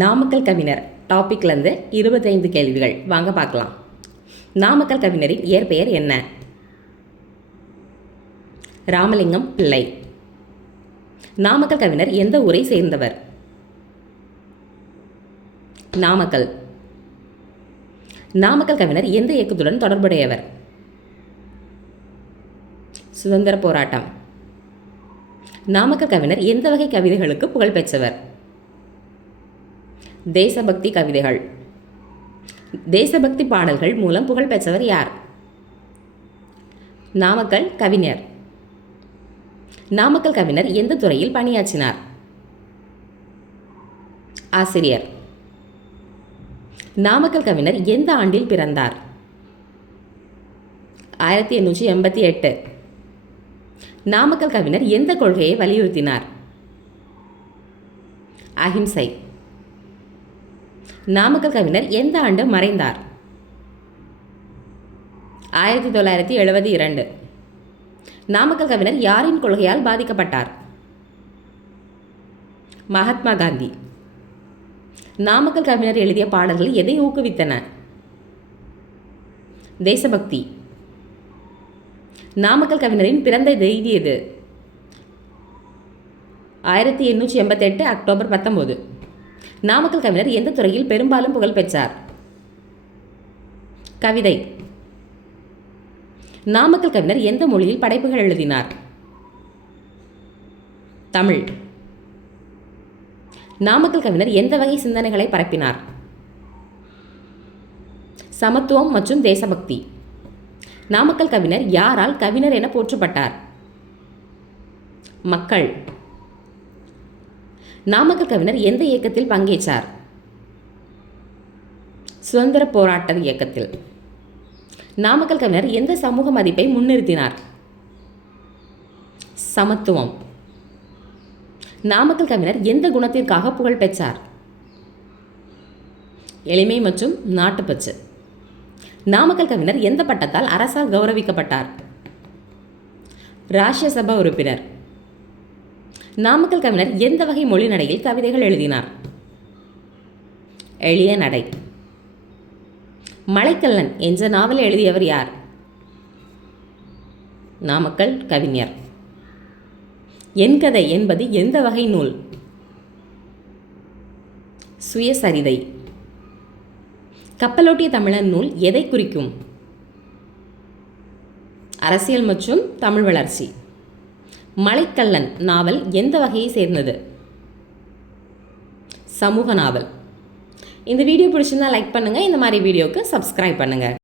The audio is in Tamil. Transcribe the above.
நாமக்கல் கவிஞர் டாபிக்லேருந்து 25 கேள்விகள் வாங்க பார்க்கலாம். நாமக்கல் கவிஞரின் இயற்பெயர் என்ன? ராமலிங்கம் பிள்ளை. நாமக்கல் கவிஞர் எந்த ஊரை சேர்ந்தவர்? நாமக்கல். நாமக்கல் கவிஞர் எந்த இயக்கத்துடன் தொடர்புடையவர்? சுதந்திர போராட்டம். நாமக்கல் கவிஞர் எந்த வகை கவிதைகளுக்கு புகழ்பெற்றவர்? தேசபக்தி கவிதைகள். தேசபக்தி பாடல்கள் மூலம் புகழ்பெற்றவர் யார்? நாமக்கல் கவிஞர். நாமக்கல் கவிஞர் எந்த துறையில் பணியாற்றினார்? ஆசிரியர். நாமக்கல் கவிஞர் எந்த ஆண்டில் பிறந்தார்? 1888. நாமக்கல் கவிஞர் எந்த கொள்கையை வலியுறுத்தினார்? அஹிம்சை. நாமக்கல் கவிஞர் எந்த ஆண்டு மறைந்தார்? 1972. நாமக்கல் கவிஞர் யாரின் கொள்கையால் பாதிக்கப்பட்டார்? மகாத்மா காந்தி. நாமக்கல் கவிஞர் எழுதிய பாடல்கள் எதை ஊக்குவித்தன? தேசபக்தி. நாமக்கல் கவிஞரின் பிறந்த தேதி எது? 1888 அக்டோபர் 19. நாமக்கல் கவிஞர் எந்த துறையில் பெரும்பாலும் புகழ் பெற்றார்? கவிதை. நாமக்கல் கவிஞர் எந்த மொழியில் படைப்புகள் எழுதினார்? தமிழ். நாமக்கல் கவிஞர் எந்த வகை சிந்தனைகளை பரப்பினார்? சமத்துவம் மற்றும் தேசபக்தி. நாமக்கல் கவிஞர் யாரால் கவிஞர் என போற்றப்பட்டார்? மக்கள். நாமக்கல் கவிஞர் எந்த இயக்கத்தில் பங்கேற்றார்? சுதந்திர போராட்ட இயக்கத்தில். நாமக்கல் கவிஞர் எந்த சமூக மதிப்பை முன்னிறுத்தினார்? சமத்துவம். நாமக்கல் கவிஞர் எந்த குணத்திற்காக புகழ் பெற்றார்? எளிமை மற்றும் நாட்டுப்பற்று. நாமக்கல் கவிஞர் எந்த பட்டத்தால் அரசால் கௌரவிக்கப்பட்டார்? ராஜ்யசபா உறுப்பினர். நாமக்கல் கவிஞர் எந்த வகை மொழி நடையில் கவிதைகள் எழுதினார்? எளிய நடை. மலைக்கல்லன் என்ற நாவல் எழுதியவர் யார்? நாமக்கல் கவிஞர். என் கதை என்பது எந்த வகை நூல்? சுயசரிதை. கப்பலோட்டிய தமிழன் நூல் எதை குறிக்கும்? அரசியல் மற்றும் தமிழ் வளர்ச்சி. மலைக்கல்லன் நாவல் எந்த வகையை சேர்ந்தது? சமூக நாவல். இந்த வீடியோ பிடிச்சிருந்தா லைக் பண்ணுங்கள். இந்த மாதிரி வீடியோவுக்கு சப்ஸ்கிரைப் பண்ணுங்கள்.